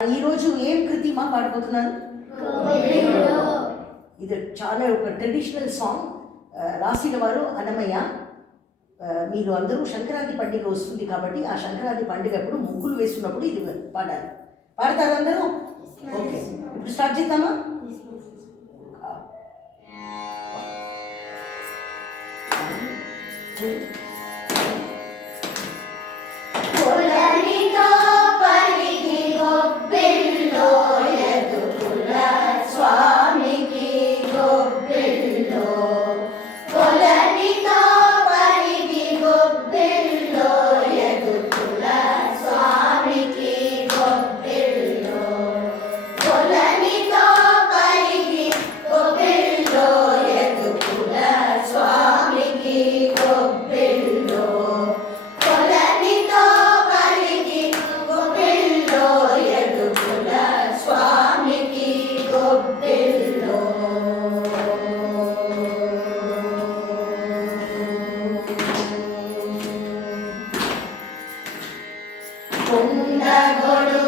ఈరోజు ఏం కృతి మాట్లాడబోతున్నాను ఇది చాలా ఒక ట్రెడిషనల్ సాంగ్ రాసిన వారు అన్నమయ్య. మీరు అందరూ సంక్రాంతి పండుగ వస్తుంది కాబట్టి ఆ సంక్రాంతి పండుగ అప్పుడు ముగ్గులు వేస్తున్నప్పుడు ఇది పాడాలి. పాడతారు అందరూ? ఓకే. ఇప్పుడు స్టార్ట్ చేద్దామా? ಕುಂದಗೊಡು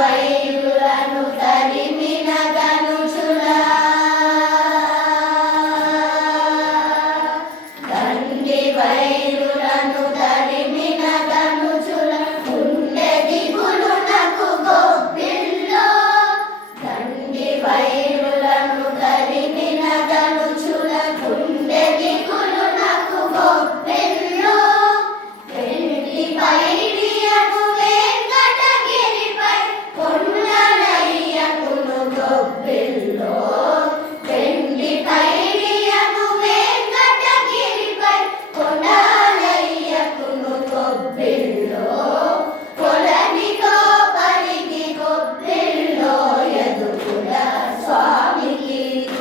வழி